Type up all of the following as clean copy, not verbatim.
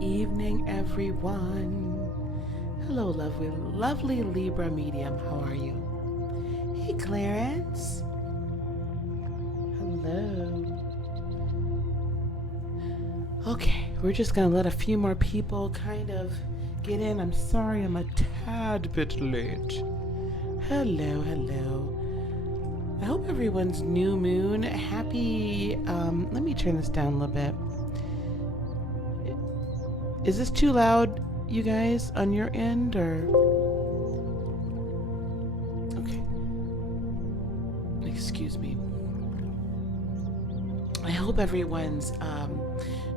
evening, everyone. Hello, lovely Libra medium. How are you? Hey, Clarence. Hello. Okay, we're just gonna let a few more people kind of get in. I'm sorry I'm a tad bit late. Hello. I hope everyone's new moon happy. Let me turn this down a little bit. Is this too loud, you guys, on your end, or? Okay. Excuse me. I hope everyone's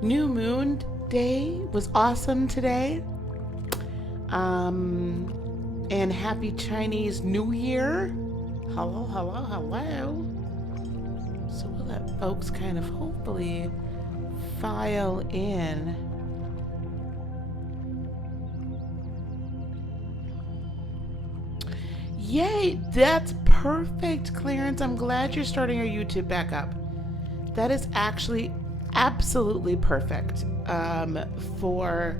new moon day was awesome today. And happy Chinese New Year. Hello. So we'll let folks kind of hopefully file in. Yay, that's perfect, Clarence. I'm glad you're starting your YouTube back up. That is actually absolutely perfect for,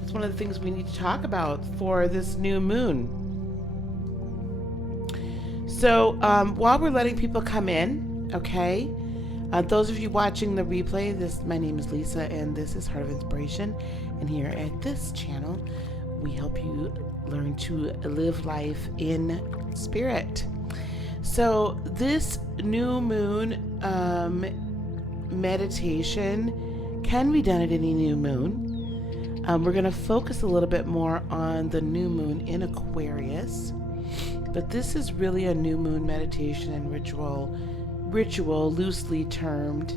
it's one of the things we need to talk about for this new moon. So while we're letting people come in, okay, those of you watching the replay, my name is Lisa and this is Heart of Inspiration. And here at this channel, we help you learn to live life in spirit. So this new moon meditation can be done at any new moon. We're going to focus a little bit more on the new moon in Aquarius, but this is really a new moon meditation and ritual loosely termed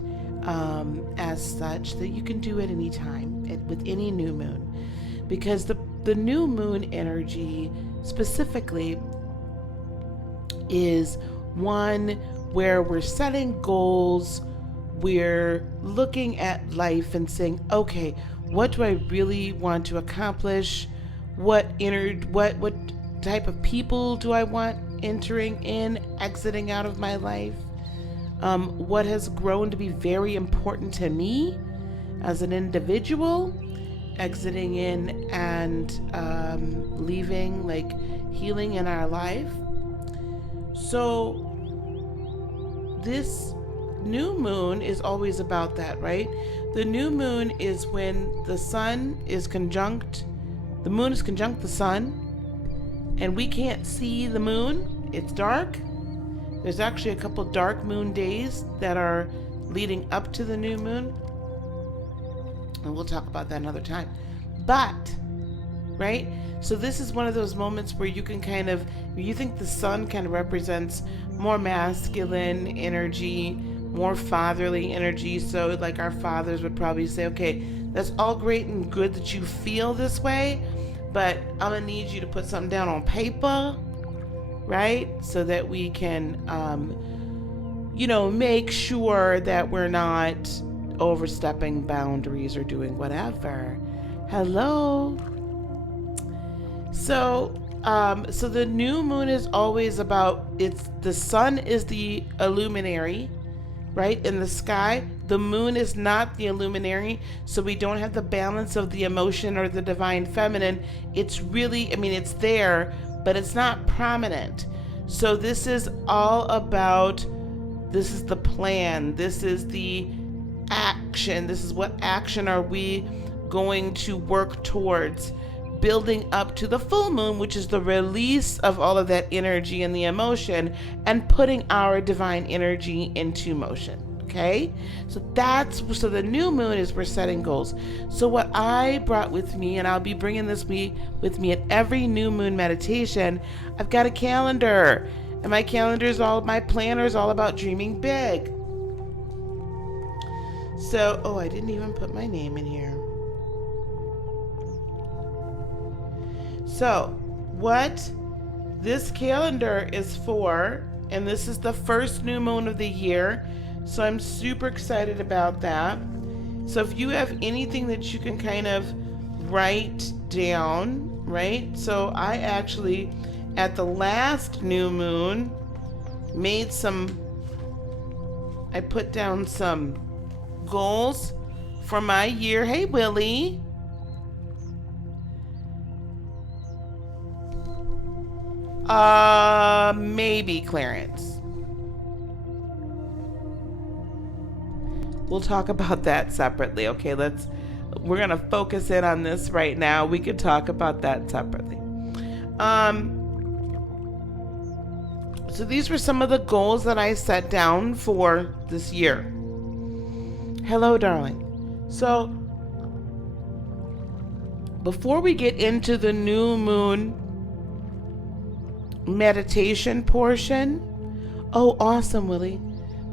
as such, that you can do at any time with any new moon, because the new moon energy specifically is one where we're setting goals, we're looking at life and saying, okay, what do I really want to accomplish? What type of people do I want entering in, exiting out of my life? What has grown to be very important to me as an individual, exiting in and leaving, like healing in our life. So this new moon is always about that, right? The new moon is when the moon is conjunct the sun, and we can't see the moon. It's dark. There's actually a couple dark moon days that are leading up to the new moon, and we'll talk about that another time. But, right? So this is one of those moments where you can you think the sun kind of represents more masculine energy, more fatherly energy. So like our fathers would probably say, okay, that's all great and good that you feel this way, but I'm gonna need you to put something down on paper, right? So that we can, make sure that we're not overstepping boundaries or doing whatever. Hello. So the new moon is always about, the sun is the illuminary, right, in the sky. The moon is not the illuminary, so we don't have the balance of the emotion or the divine feminine. It's really, it's there, but it's not prominent. So this is all about, this is the plan, this is the action, this is what action are we going to work towards, building up to the full moon, which is the release of all of that energy and the emotion, and putting our divine energy into motion. Okay, so the new moon is we're setting goals. So what I brought with me, and I'll be bringing this with me at every new moon meditation, I've got a calendar, and my planner is all about dreaming big. So, I didn't even put my name in here. So, what this calendar is for, and this is the first new moon of the year, so I'm super excited about that. So if you have anything that you can kind of write down, right? So I actually, at the last new moon, I put down some goals for my year. Hey, Willie. Maybe, Clarence. We'll talk about that separately. Okay, we're gonna focus in on this right now. We could talk about that separately. So these were some of the goals that I set down for this year. Hello, darling. So before we get into the new moon meditation portion, oh, awesome, Willie.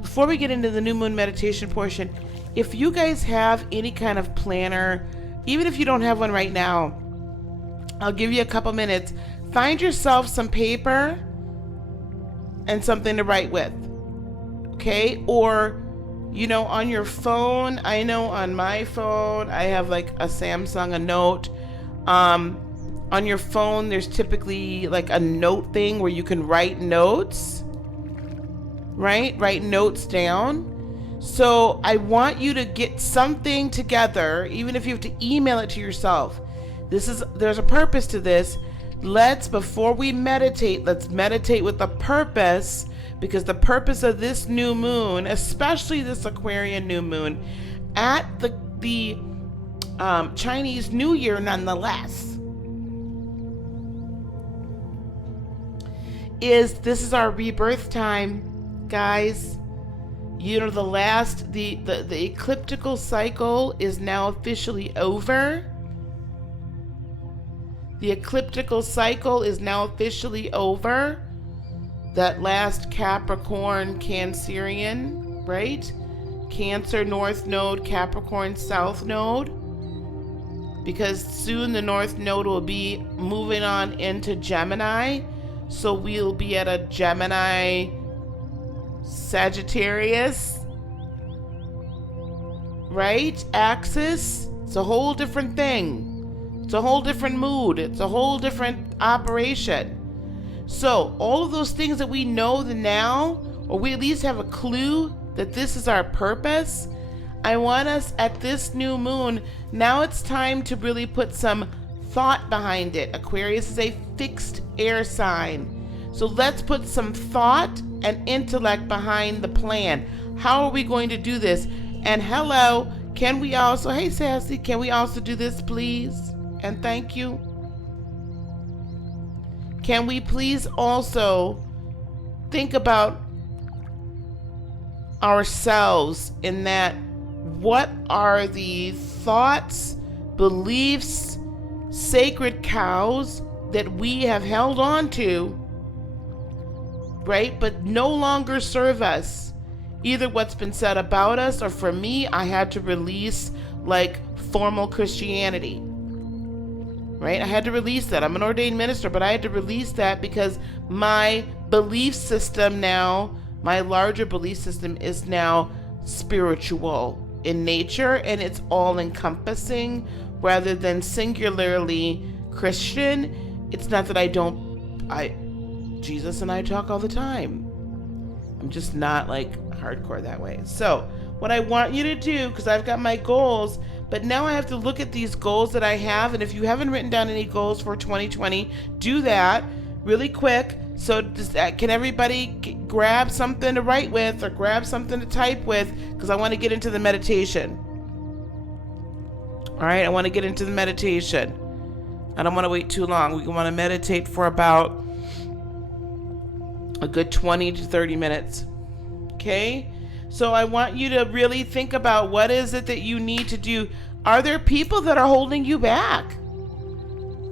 Before we get into the new moon meditation portion, if you guys have any kind of planner, even if you don't have one right now, I'll give you a couple minutes. Find yourself some paper and something to write with. Okay? Or, on your phone. I know on my phone, I have like a Samsung, a Note. On your phone, there's typically like a note thing where you can write notes. Right? Write notes down. So I want you to get something together, even if you have to email it to yourself. There's a purpose to this. Before we meditate, let's meditate with a purpose, because the purpose of this new moon, especially this Aquarian new moon, at the Chinese New Year nonetheless, this is our rebirth time, guys. The ecliptical cycle is now officially over. The ecliptical cycle is now officially over. That last Capricorn Cancerian, right? Cancer North Node, Capricorn South Node. Because soon the North Node will be moving on into Gemini. So we'll be at a Gemini Sagittarius, right? Axis. It's a whole different thing. It's a whole different mood. It's a whole different operation. So all of those things that we know now, or we at least have a clue that this is our purpose, I want us at this new moon, now it's time to really put some thought behind it. Aquarius is a fixed air sign. So let's put some thought and intellect behind the plan. How are we going to do this? And hello, hey Sassy, can we also do this, please? And thank you. Can we please also think about ourselves in that, what are the thoughts, beliefs, sacred cows that we have held on to, right, but no longer serve us? Either what's been said about us, or for me, I had to release like formal Christianity, right? I had to release that. I'm an ordained minister, but I had to release that because my belief system now, my larger belief system is now spiritual in nature, and it's all encompassing rather than singularly Christian. It's not that Jesus and I talk all the time. I'm just not like hardcore that way. So what I want you to do, because I've got my goals, but now I have to look at these goals that I have. And if you haven't written down any goals for 2020, do that really quick. So can everybody grab something to write with or grab something to type with? Because I want to get into the meditation. All right, I want to get into the meditation. I don't want to wait too long. We want to meditate for about a good 20 to 30 minutes. Okay? So I want you to really think about, what is it that you need to do? Are there people that are holding you back?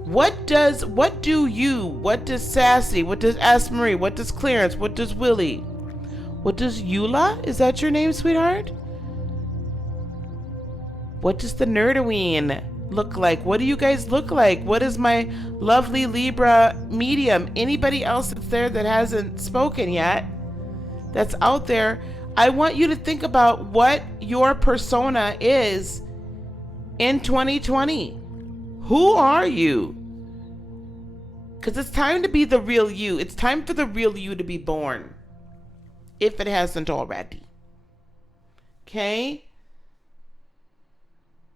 What does Sassy, what does Asmarie, what does Clarence, what does Willie, what does Eula? Is that your name, sweetheart? What does the Nerdoween look like? What do you guys look like? What is my lovely Libra medium? Anybody else that's there that hasn't spoken yet, that's out there, I want you to think about what your persona is in 2020. Who are you? Because it's time to be the real you. It's time for the real you to be born, if it hasn't already. Okay?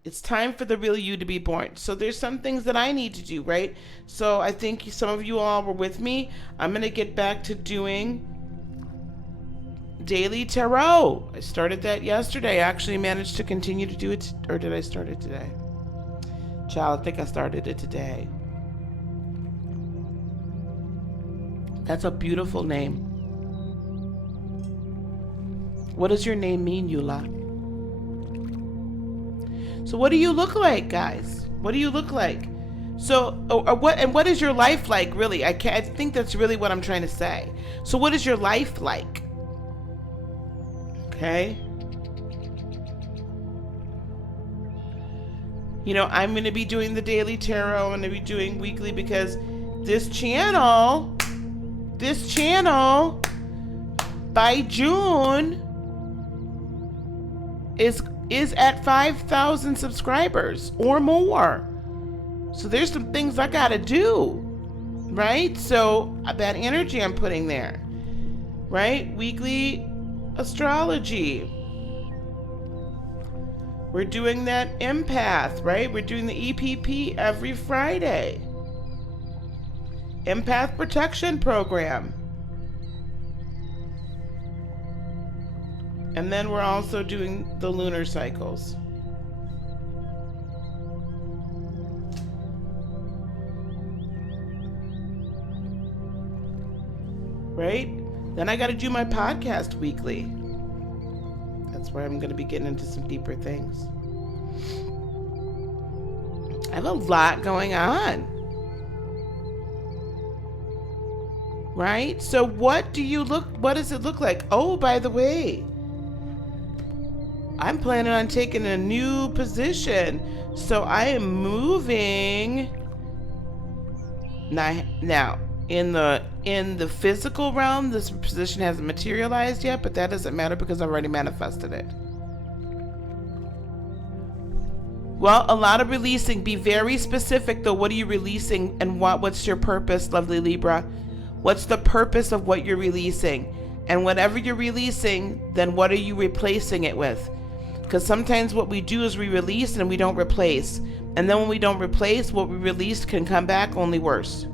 It's time for the real you to be born. So there's some things that I need to do, right? So I think some of you all were with me. I'm going to get back to doing daily tarot. I started that yesterday. I actually managed to continue to do it. Or did I start it today? Child, I think I started it today. That's a beautiful name. What does your name mean, Eula? So what do you look like, guys? What do you look like? So, what is your life like, really? I think that's really what I'm trying to say. So what is your life like? Okay. You know, I'm going to be doing the daily tarot. I'm going to be doing weekly because this channel, by June is at 5,000 subscribers or more. So there's some things I gotta do, right? So that energy I'm putting there, right? Weekly astrology. We're doing that empath, right? We're doing the EPP every Friday. Empath protection program. And then we're also doing the lunar cycles. Right? Then I got to do my podcast weekly. That's where I'm going to be getting into some deeper things. I have a lot going on. Right? So what does it look like? Oh, by the way, I'm planning on taking a new position. So I am moving now in the physical realm. This position hasn't materialized yet, but that doesn't matter because I've already manifested it. Well, a lot of releasing. Be very specific though. What are you releasing and what's your purpose, lovely Libra? What's the purpose of what you're releasing? And whatever you're releasing, then what are you replacing it with? Because sometimes what we do is we release and we don't replace. And then when we don't replace, what we released can come back only worse.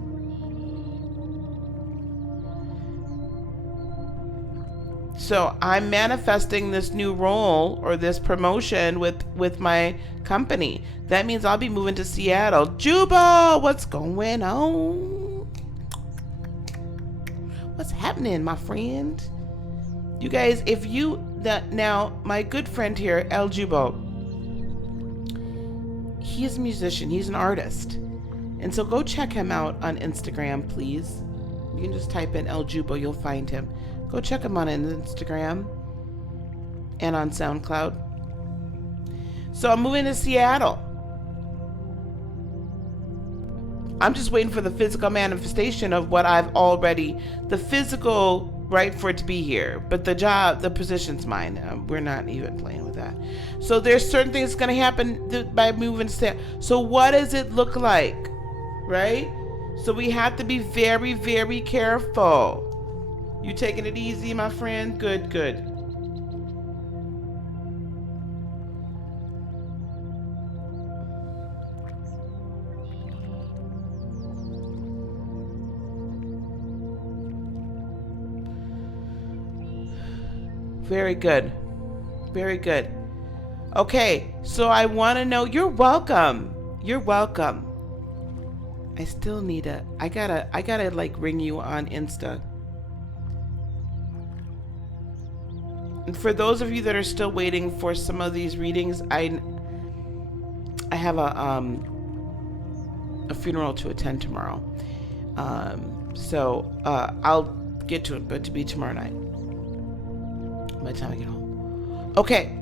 So I'm manifesting this new role or this promotion with my company. That means I'll be moving to Seattle. Juba, what's going on? What's happening, my friend? You guys, now my good friend here, El Jubo, he's a musician, he's an artist. And so go check him out on Instagram, please. You can just type in El Jubo, you'll find him. Go check him on Instagram and on SoundCloud. So I'm moving to Seattle. I'm just waiting for the physical manifestation of what I've already, the physical, right, for it to be here. But the position's mine. We're not even playing with that. So there's certain things going to happen by moving to Seattle. So what does it look like, right? So we have to be very, very careful. You taking it easy, my friend? Good, good. Very good. Very good. Okay, so I want to know, you're welcome. You're welcome. I still need I gotta like ring you on Insta. And for those of you that are still waiting for some of these readings, I have a funeral to attend tomorrow. So I'll get to it, but to be tomorrow night. By the time I get home. Okay.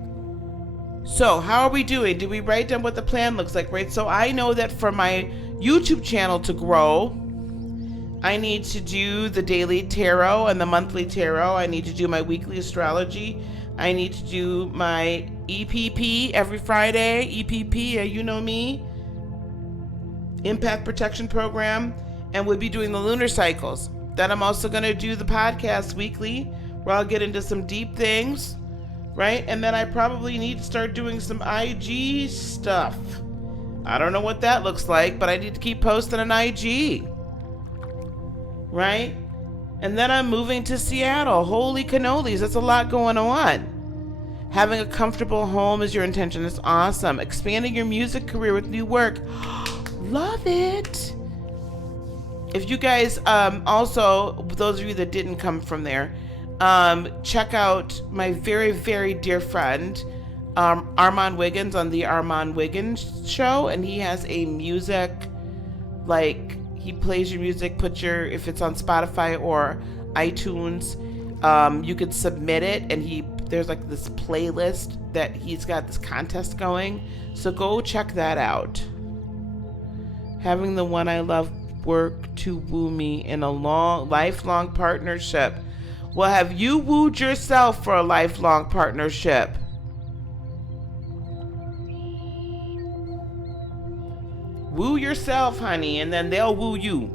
So how are we doing? Did we write down what the plan looks like, right? So I know that for my YouTube channel to grow, I need to do the daily tarot and the monthly tarot. I need to do my weekly astrology. I need to do my EPP every Friday. EPP, you know me. Empath Protection Program. And we'll be doing the lunar cycles. Then I'm also going to do the podcast weekly, where I'll get into some deep things, right? And then I probably need to start doing some IG stuff. I don't know what that looks like, but I need to keep posting an IG, right? And then I'm moving to Seattle. Holy cannolis, that's a lot going on. Having a comfortable home is your intention. That's awesome. Expanding your music career with new work. Love it. If you guys, also, those of you that didn't come from there, check out my very, very dear friend, Armand Wiggins on the Armand Wiggins show. And he has a music, like, he plays your music, if it's on Spotify or iTunes, you could submit it, and there's like this playlist that he's got this contest going. So go check that out. Having the one I love work to woo me in a lifelong partnership. Well, have you wooed yourself for a lifelong partnership? Woo yourself, honey, and then they'll woo you.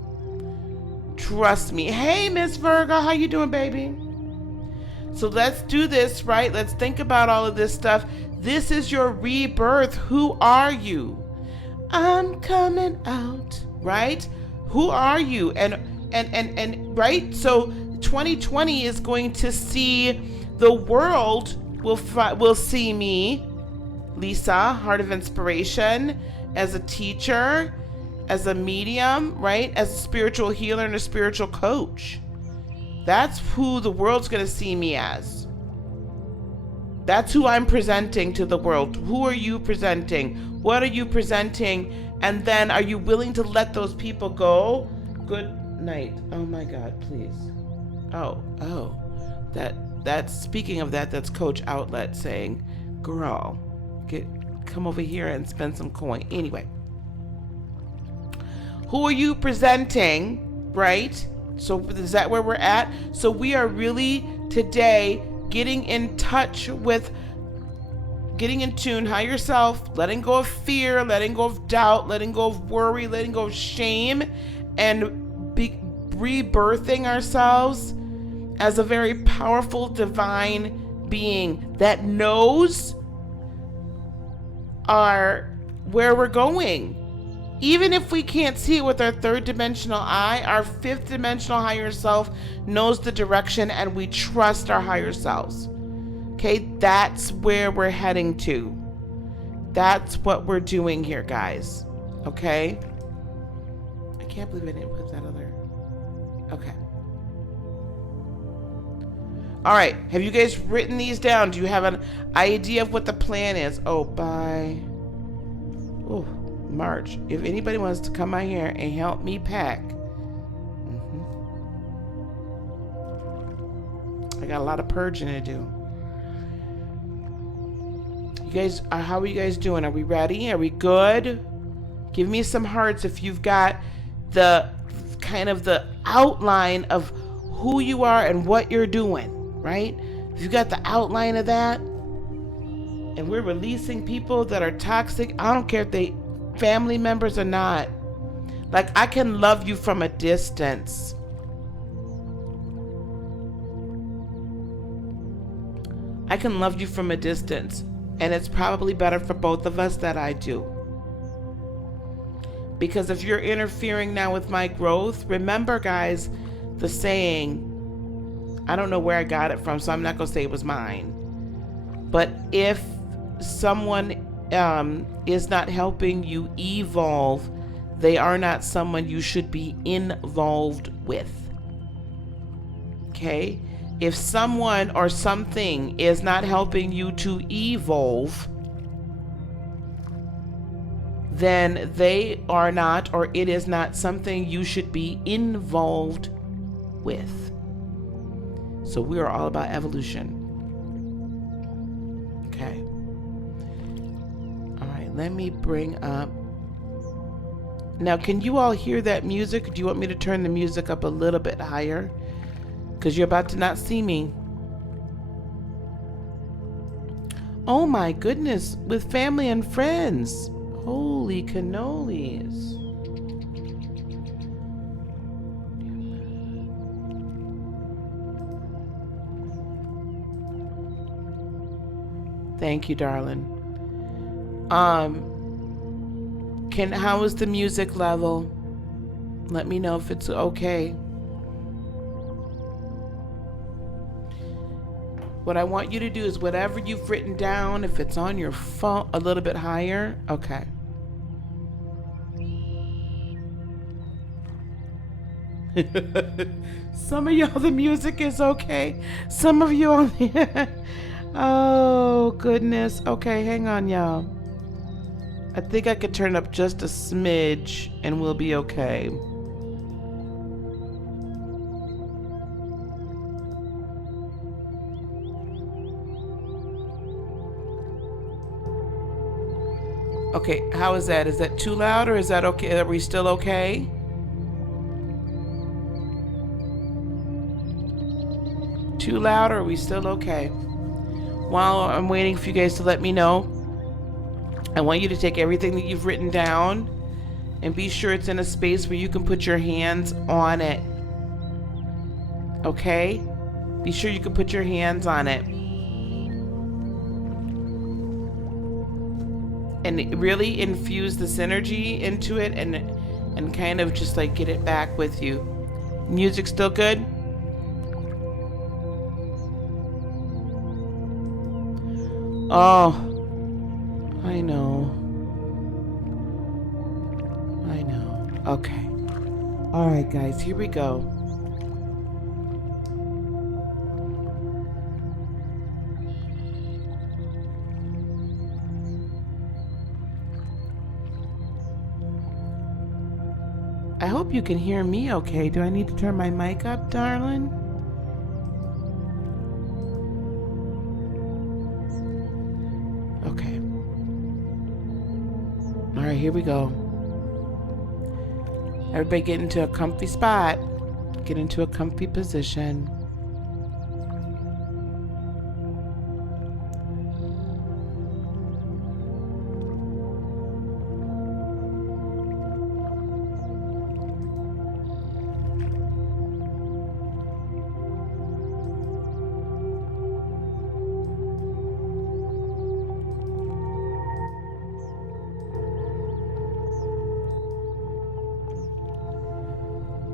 Trust me. Hey, Miss Virgo, how you doing, baby? So let's do this, right? Let's think about all of this stuff. This is your rebirth. Who are you? I'm coming out, right? Who are you? And right? So 2020 is going to see the world will see me, Lisa, Heart of Inspiration, as a teacher, as a medium, right? As a spiritual healer and a spiritual coach. That's who the world's going to see me as. That's who I'm presenting to the world. Who are you presenting? What are you presenting? And then are you willing to let those people go? Good night. Oh my God, please. Oh. That's speaking of that, that's Coach Outlet saying, girl, come over here and spend some coin. Anyway. Who are you presenting, right? So is that where we're at? So we are really today getting in tune, higher self, letting go of fear, letting go of doubt, letting go of worry, letting go of shame, and rebirthing ourselves as a very powerful divine being that knows where we're going. Even if we can't see it with our third dimensional eye, our fifth dimensional higher self knows the direction, and we trust our higher selves. Okay, that's where we're heading to. That's what we're doing here, guys. Okay? I can't believe I didn't put that other. Okay. All right, have you guys written these down? Do you have an idea of what the plan is? Oh, bye. Oh. March. If anybody wants to come out here and help me pack, I got a lot of purging to do. You guys, how are you guys doing? Are we ready? Are we good? Give me some hearts if you've got the kind of the outline of who you are and what you're doing, right? If you got the outline of that, and we're releasing people that are toxic, I don't care if they family members or not. Like, I can love you from a distance. I can love you from a distance, and it's probably better for both of us that I do. Because if you're interfering now with my growth, remember, guys, the saying, I don't know where I got it from, so I'm not going to say it was mine. But if someone is not helping you evolve, they are not someone you should be involved with. Okay? If someone or something is not helping you to evolve, then they are not, or it is not something you should be involved with. So we are all about evolution. Okay. All right, let me bring up. Now, can you all hear that music? Do you want me to turn the music up a little bit higher? Because you're about to not see me. Oh my goodness, with family and friends. Holy cannolis. Thank you, darling. How is the music level? Let me know if it's okay. What I want you to do is whatever you've written down, if it's on your phone, a little bit higher. Okay. Some of y'all, the music is okay. Some of you only. Oh, goodness. Okay, hang on, y'all. I think I could turn up just a smidge and we'll be okay. Okay, how is that? Is that too loud or is that okay? Are we still okay? Too loud or are we still okay? While I'm waiting for you guys to let me know, I want you to take everything that you've written down and be sure it's in a space where you can put your hands on it. Okay? Be sure you can put your hands on it. And really infuse this energy into it and kind of just like get it back with you. Music still good? Oh, I know. I know. Okay. All right, guys, here we go. I hope you can hear me okay. Do I need to turn my mic up, darling? Okay. All right, here we go. Everybody get into a comfy spot. Get into a comfy position.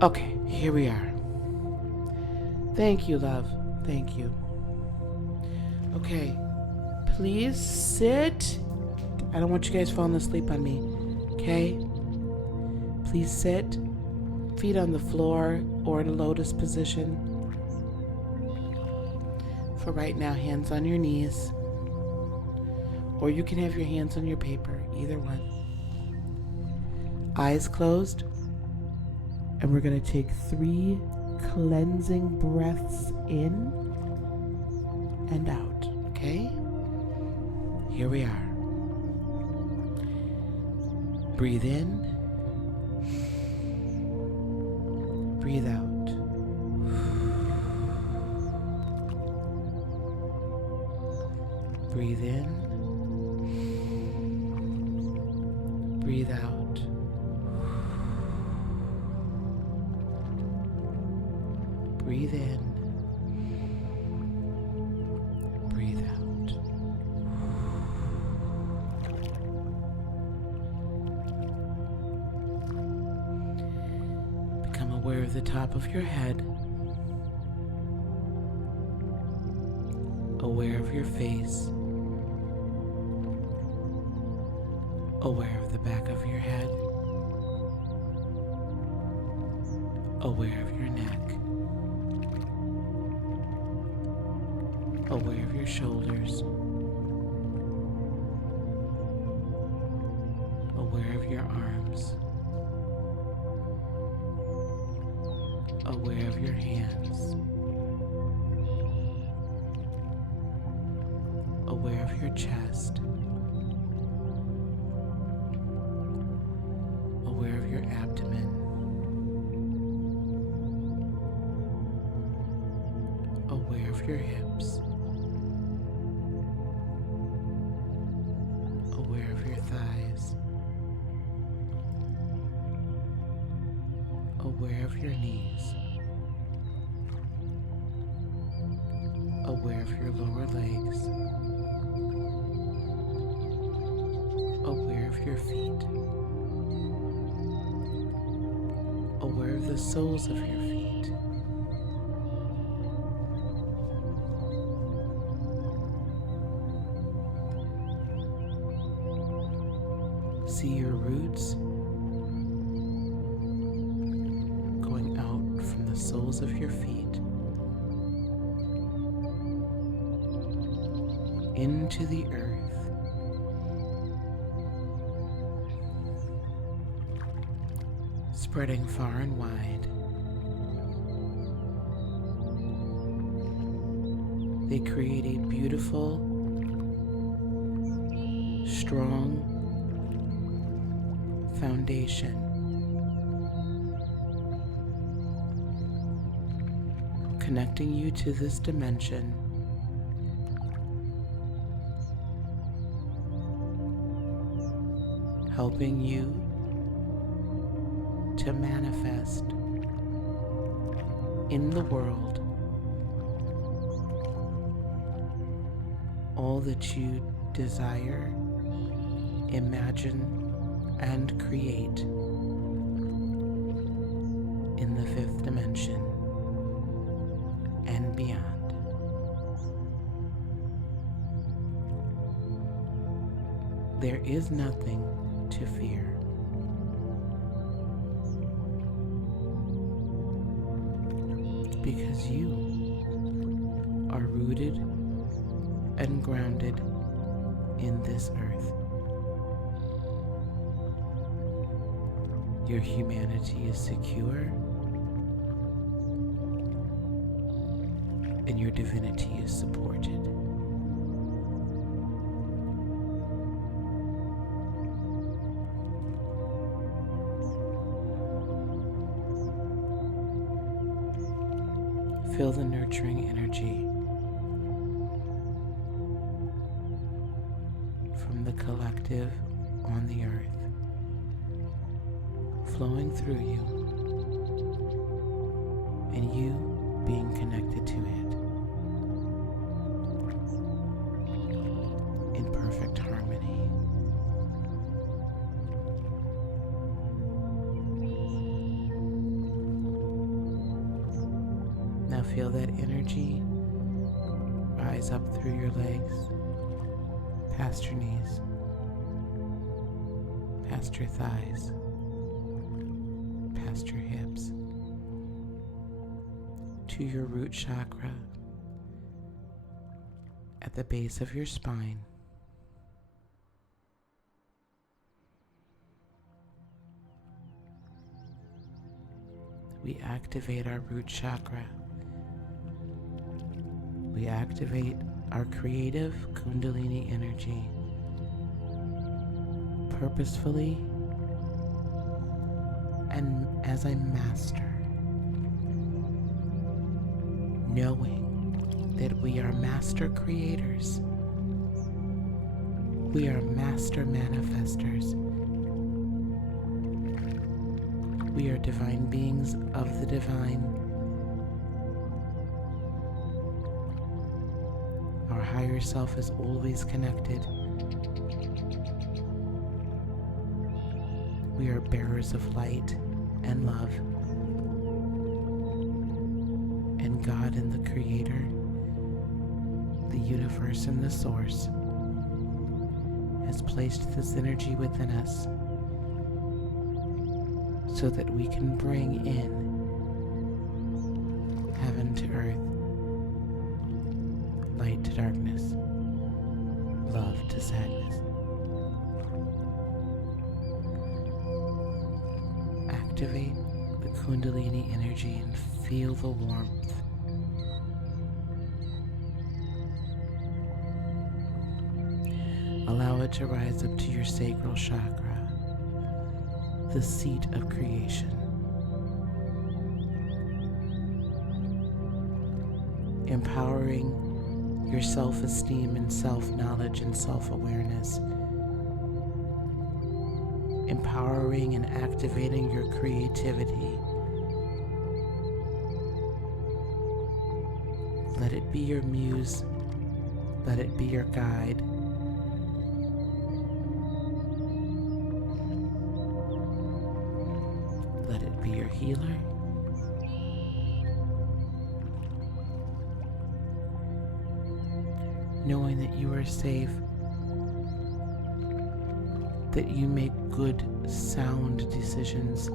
Okay, here we are. Thank you, love. Thank you. Okay, please sit. I don't want you guys falling asleep on me. Okay? Please sit. Feet on the floor or in a lotus position. For right now, hands on your knees. Or you can have your hands on your paper, either one. Eyes closed. And we're going to take 3 cleansing breaths in and out, okay? Here we are. Breathe in. Breathe out. Breathe in. Breathe out. Breathe in. Breathe out. Become aware of the top of your head. Aware of your face. Aware of the back of your head. Aware of your neck. Aware of your shoulders. Aware of your arms. Aware of your hands. Aware of your chest. Aware of your abdomen. Aware of your hips. Aware of your thighs. Aware of your knees. Aware of your lower legs. your feet, aware of the soles of your feet. See your roots going out from the soles of your feet into the earth, spreading far and wide. They create a beautiful, strong foundation, connecting you to this dimension, helping you to manifest in the world all that you desire, imagine, and create in the fifth dimension and beyond. There is nothing to fear. Because you are rooted and grounded in this earth. Your humanity is secure, and your divinity is supported. Feel the nurturing energy from the collective on the earth flowing through you, and you being connected to it in perfect harmony. Now feel that energy rise up through your legs, past your knees, past your thighs, past your hips, to your root chakra at the base of your spine. We activate our root chakra. We activate our creative Kundalini energy purposefully and as a master, knowing that we are master creators. We are master manifestors. We are divine beings of the divine. Our higher self is always connected. We are bearers of light and love. And God and the Creator, the universe and the source, has placed this energy within us so that we can bring in heaven to earth, light to darkness, love to sadness. Activate the Kundalini energy and feel the warmth. Allow it to rise up to your sacral chakra, the seat of creation. Empowering your self-esteem and self-knowledge and self-awareness. Empowering and activating your creativity. Let it be your muse. Let it be your guide. your healer. Knowing that you are safe, that you make good, sound decisions.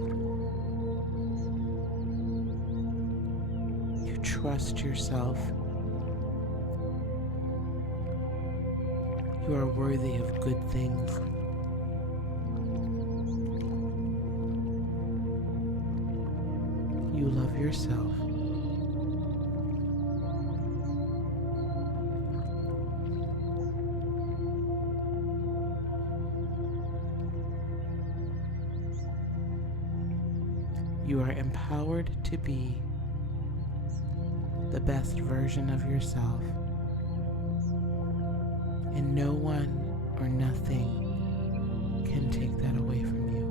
You trust yourself. You are worthy of good things. You love yourself. You are empowered to be the best version of yourself, and no one or nothing can take that away from you.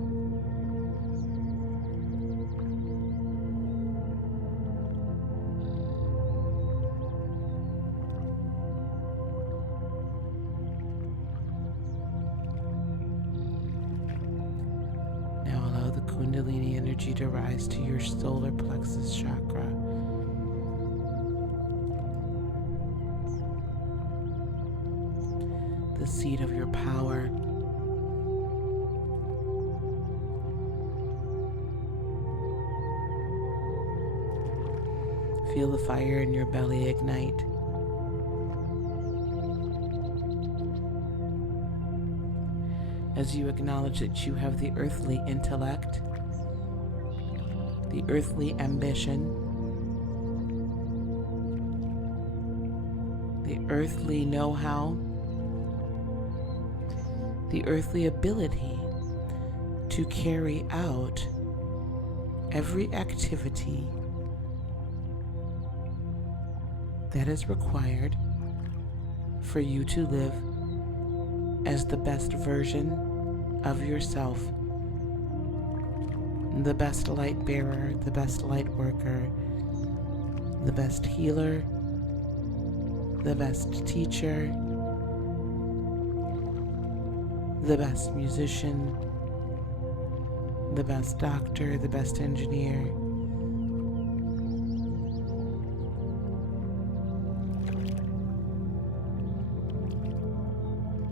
Now allow the Kundalini energy to rise to your solar plexus chakra. The seat of your power. Feel the fire in your belly ignite. As you acknowledge that you have the earthly intellect, the earthly ambition, the earthly know-how, the earthly ability to carry out every activity that is required for you to live as the best version of yourself, the best light bearer, the best light worker, the best healer, the best teacher, the best musician, the best doctor, the best engineer,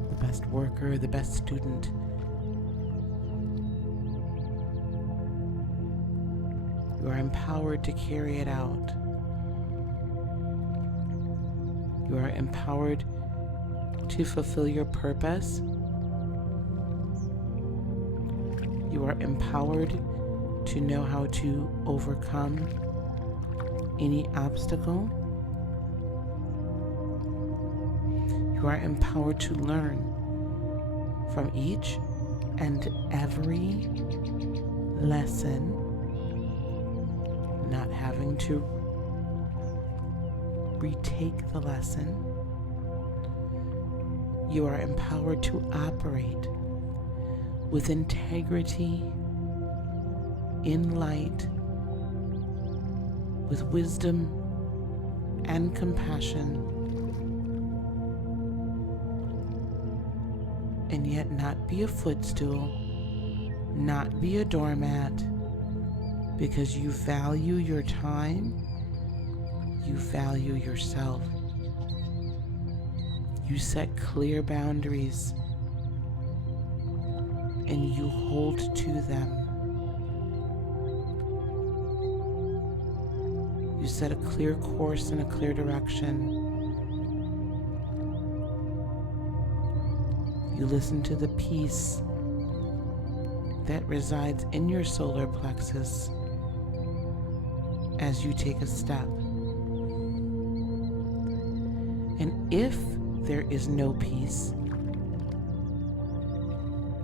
the best worker, the best student. You are empowered to carry it out. You are empowered to fulfill your purpose. You are empowered to know how to overcome any obstacle. You are empowered to learn from each and every lesson, not having to retake the lesson. You are empowered to operate with integrity, in light, with wisdom and compassion, and yet not be a footstool, not be a doormat, because you value your time, you value yourself. You set clear boundaries, and you hold to them. You set a clear course and a clear direction. You listen to the peace that resides in your solar plexus as you take a step. And if there is no peace,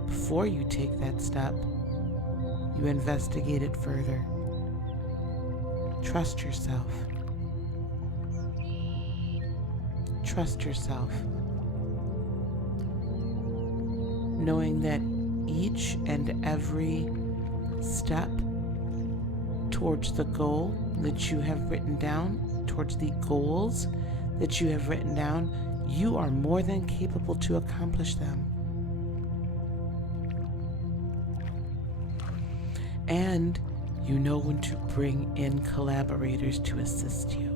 before you take that step, you investigate it further. Trust yourself. Trust yourself. Knowing that each and every step towards the goal that you have written down, towards the goals that you have written down, you are more than capable to accomplish them. And You know when to bring in collaborators to assist you.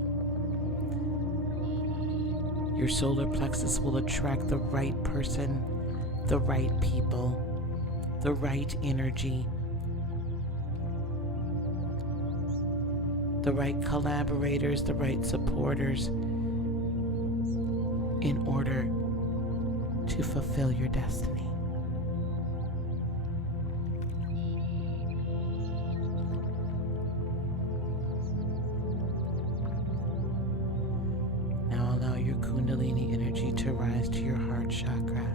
Your solar plexus will attract the right person, the right people, the right energy, the right collaborators, the right supporters in order to fulfill your destiny. Now allow your Kundalini energy to rise to your heart chakra.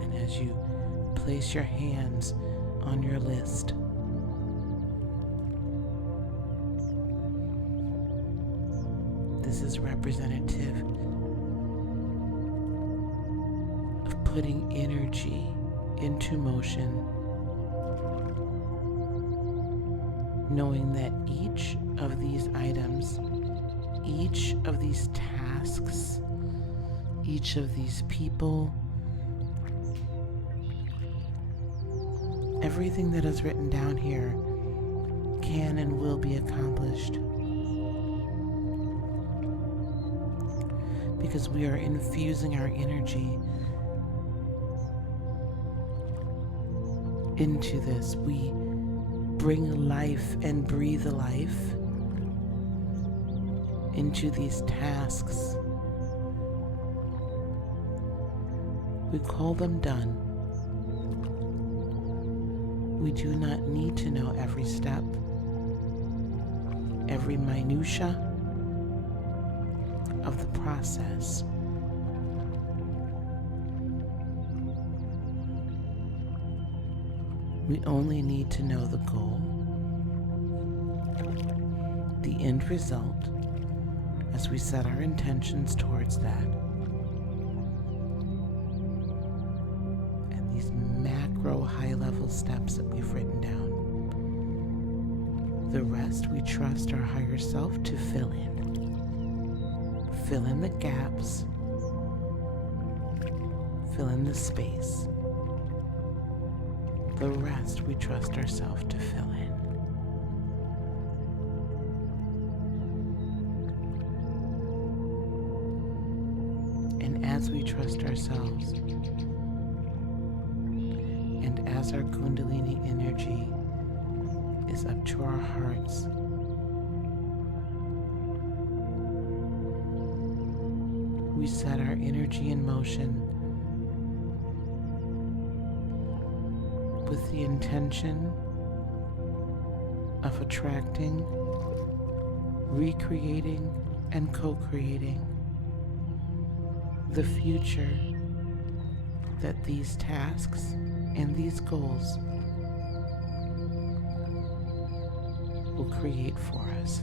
And as you place your hands on your list, this is representative of putting energy into motion, knowing that each of these items, each of these tasks, each of these people, everything that is written down here can and will be accomplished. Because we are infusing our energy into this. We bring life and breathe life into these tasks. We call them done. We do not need to know every step, every minutia of the process. We only need to know the goal, the end result, as we set our intentions towards that, and these macro high-level steps that we've written down. The rest we trust our higher self to fill in. Fill in the gaps, fill in the space. The rest we trust ourselves to fill in. And as we trust ourselves, and as our Kundalini energy is up to our hearts, we set our energy in motion with the intention of attracting, recreating, and co-creating the future that these tasks and these goals will create for us.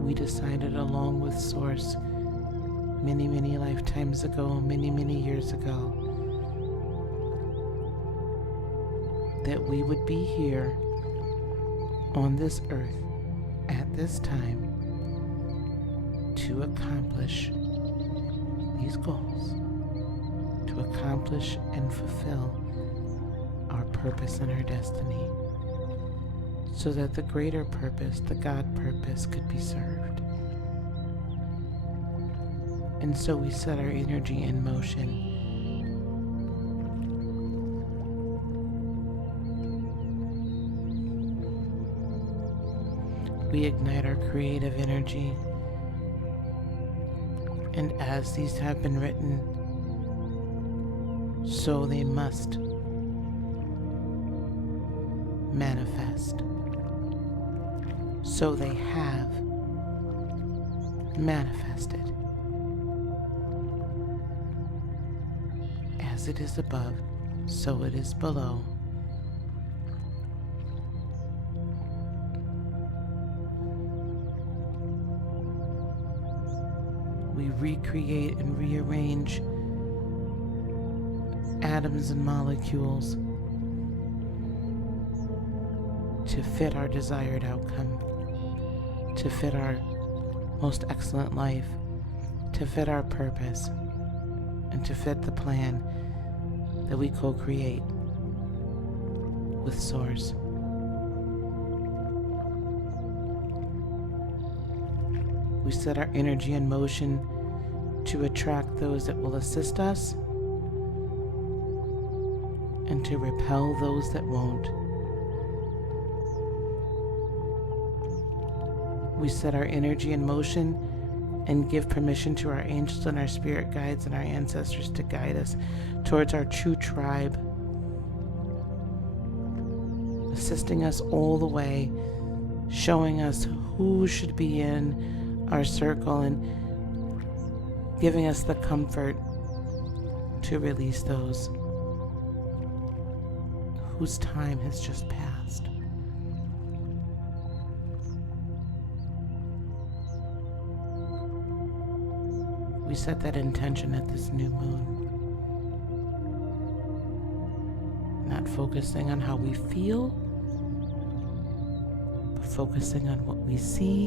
We decided along with Source many, many lifetimes ago, many, many years ago, that we would be here on this earth at this time to accomplish these goals, to accomplish and fulfill our purpose and our destiny, so that the greater purpose, the God purpose, could be served. And so we set our energy in motion. We ignite our creative energy, and as these have been written, so they must manifest. So they have manifested. As it is above, so it is below. We recreate and rearrange atoms and molecules to fit our desired outcome, to fit our most excellent life, to fit our purpose, and to fit the plan that we co-create with Source. We set our energy in motion to attract those that will assist us and to repel those that won't. We set our energy in motion and give permission to our angels and our spirit guides and our ancestors to guide us towards our true tribe, assisting us all the way, showing us who should be in our circle and giving us the comfort to release those whose time has just passed. We set that intention at this new moon, not focusing on how we feel, but focusing on what we see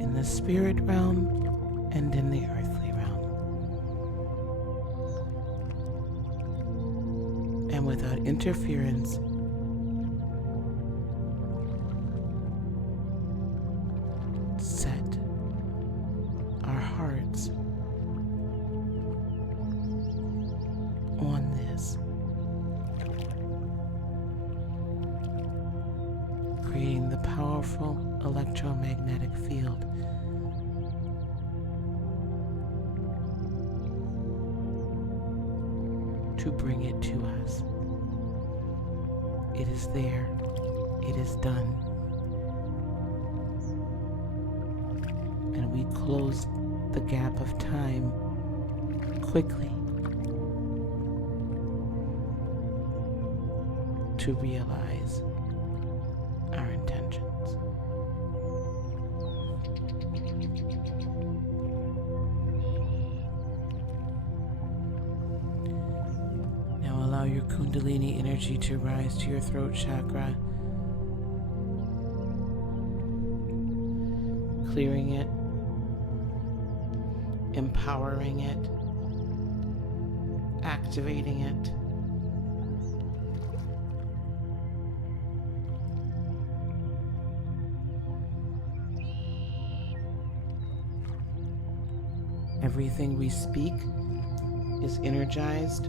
in the spirit realm and in the earthly realm. And without interference, set our hearts on this, creating the powerful electromagnetic field to bring it to us. It is there. It is done. And we close the gap of time quickly to realize our intentions. Now allow your Kundalini energy to rise to your throat chakra, clearing it, empowering it, activating it. Everything we speak is energized.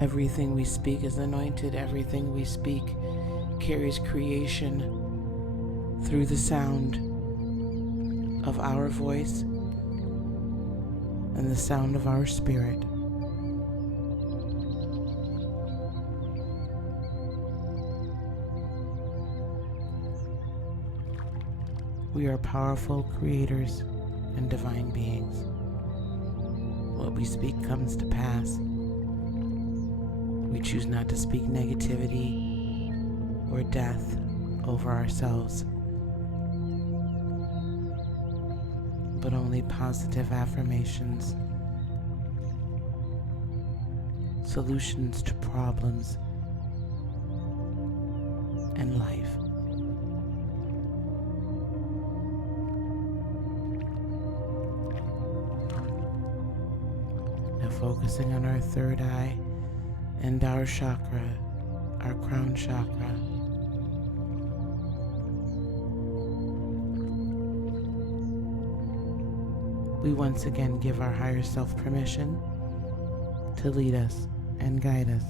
Everything we speak is anointed. Everything we speak carries creation through the sound of our voice and the sound of our spirit. We are powerful creators and divine beings. What we speak comes to pass. We choose not to speak negativity or death over ourselves, but only positive affirmations, solutions to problems, and life. Now focusing on our third eye and our chakra, our crown chakra. We once again give our higher self permission to lead us and guide us.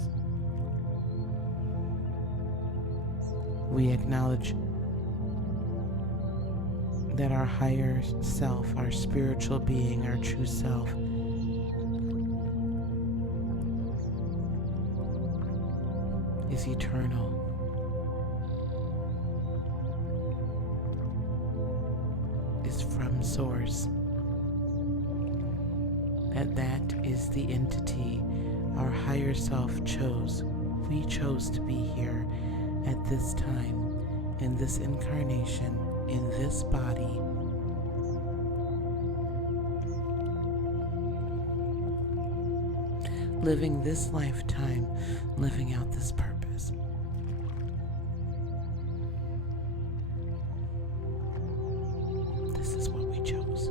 We acknowledge that our higher self, our spiritual being, our true self, is eternal. Is from Source. That is the entity our higher self chose. We chose to be here at this time in this incarnation, in this body, living this lifetime, living out this purpose. This is what we chose.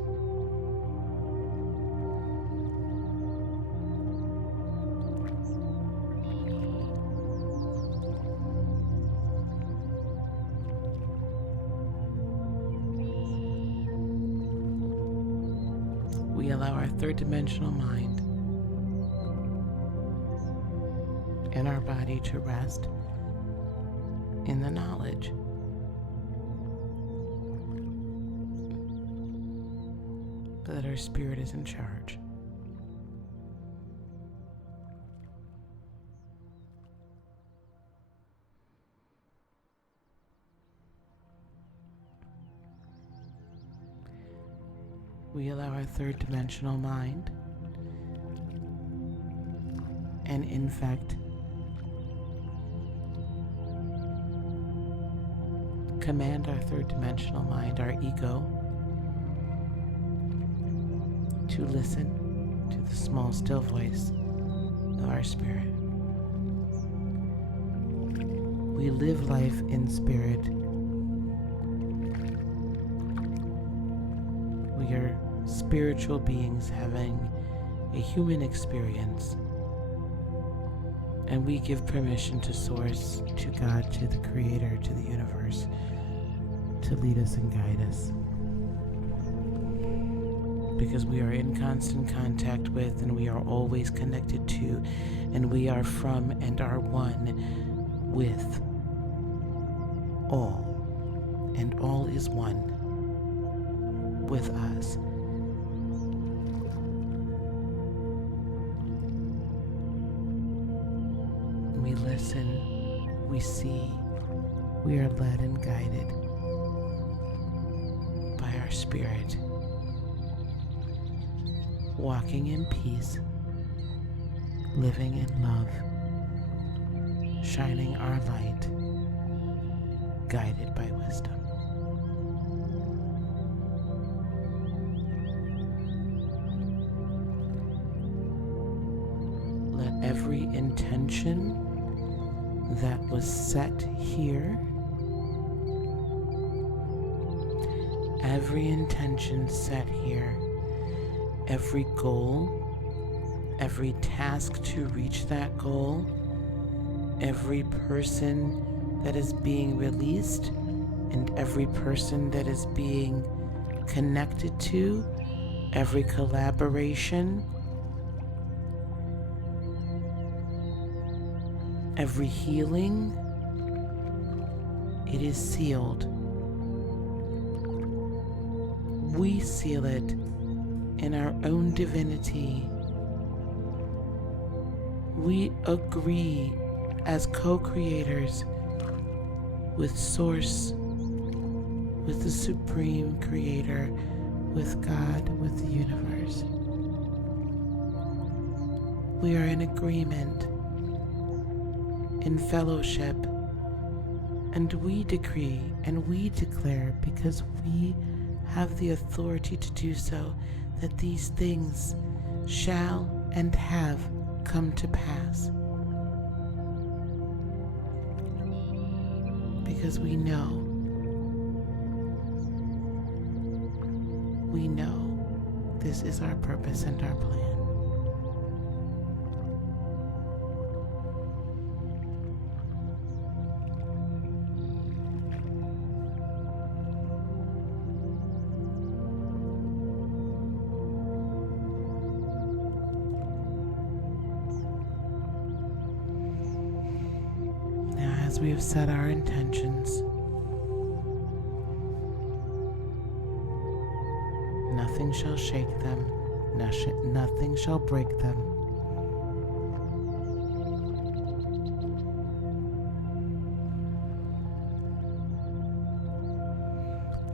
We allow our third dimensional mind and our body to rest in the knowledge that our spirit is in charge. We allow our third dimensional mind, and in fact, command our third dimensional mind, our ego, to listen to the small, still voice of our spirit. We live life in spirit. We are spiritual beings having a human experience, and we give permission to Source, to God, to the Creator, to the universe, to lead us and guide us. Because we are in constant contact with, and we are always connected to, and we are from and are one with all, and all is one with us. We listen, we see, we are led and guided by our spirit, walking in peace, living in love, shining our light, guided by wisdom. Let every intention that was set here, every intention set here, every goal, every task to reach that goal, every person that is being released, and every person that is being connected to, every collaboration, every healing, it is sealed. We seal it in our own divinity. We agree as co-creators with Source, with the Supreme Creator, with God, with the universe. We are in agreement, in fellowship, and we decree and we declare, because we have the authority to do so, that these things shall and have come to pass. Because we know this is our purpose and our plan. As we have set our intentions, nothing shall shake them, nothing shall break them.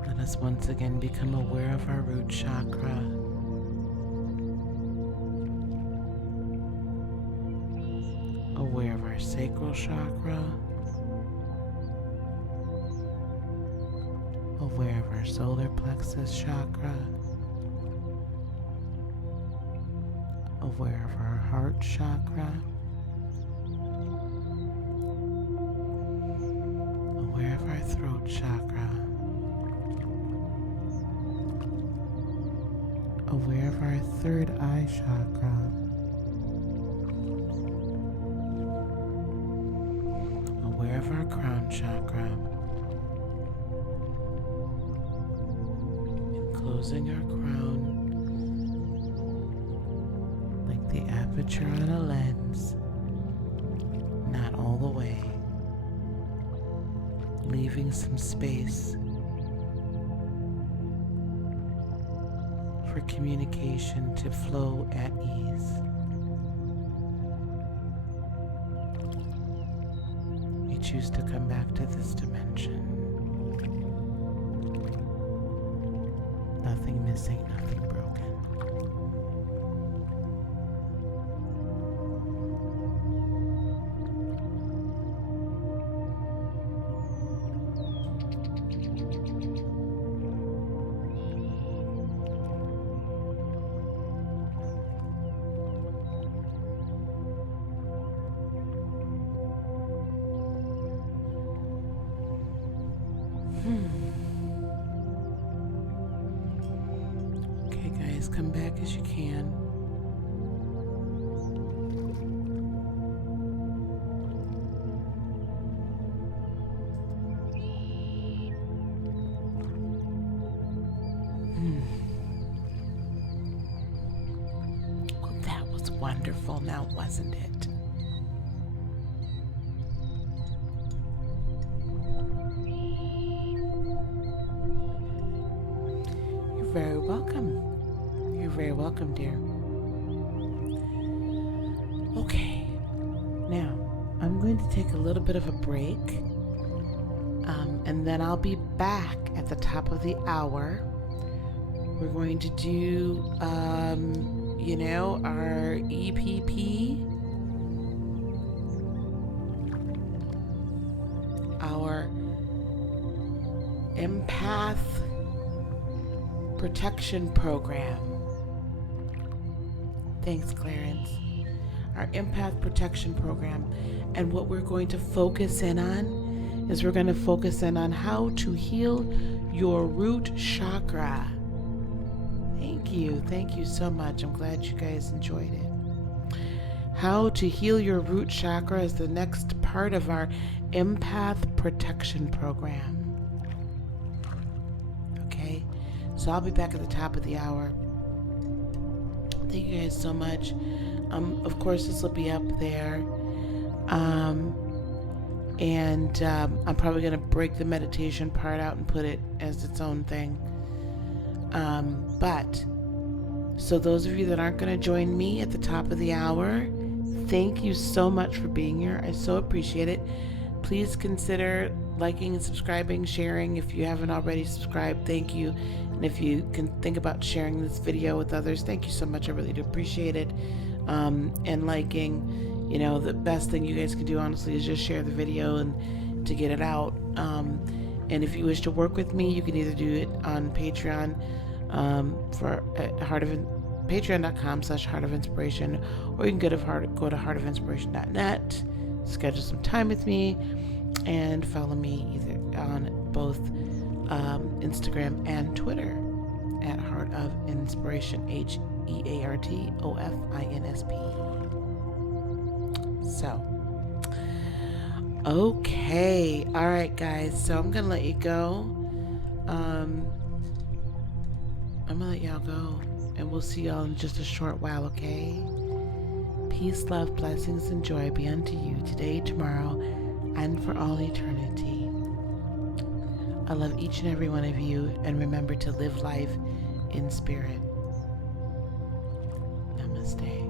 Let us once again become aware of our root chakra. Aware of our sacral chakra. aware of our solar plexus chakra, aware of our heart chakra, aware of our throat chakra, aware of our third eye chakra, aware of our crown chakra, enclosing our crown like the aperture on a lens, not all the way, leaving some space for communication to flow at ease. We choose to come back to this dimension. Nothing missing, nothing broken. Okay, guys, come back as you can. Well, that was wonderful now, wasn't it? Very welcome. You're very welcome, dear. Okay, now I'm going to take a little bit of a break, and then I'll be back at the top of the hour. We're going to do, our EPP, our empath protection program. Thanks, Clarence. Our empath protection program. And what we're going to focus in on is we're going to focus in on how to heal your root chakra. Thank you so much. I'm glad you guys enjoyed it. How to heal your root chakra is the next part of our empath protection program. Okay? So I'll be back at the top of the hour. Thank you guys so much. Of course, this will be up there. And I'm probably going to break the meditation part out and put it as its own thing. So those of you that aren't going to join me at the top of the hour, thank you so much for being here. I so appreciate it. Please consider liking and subscribing, sharing. If you haven't already subscribed, thank you. And if you can think about sharing this video with others, thank you so much. I really do appreciate it. And liking, the best thing you guys can do, honestly, is just share the video and to get it out. And if you wish to work with me, you can either do it on Patreon, patreon.com/Heart of Inspiration, or you can go to heartofinspiration.net, schedule some time with me, and follow me either on both Instagram and Twitter at Heart of Inspiration, HEARTOFINSP. So, okay, all right, guys. So I'm gonna let you go. I'm gonna let y'all go, and we'll see y'all in just a short while. Okay. Peace, love, blessings, and joy be unto you today, tomorrow, and for all eternity. I love each and every one of you, and remember to live life in spirit. Namaste.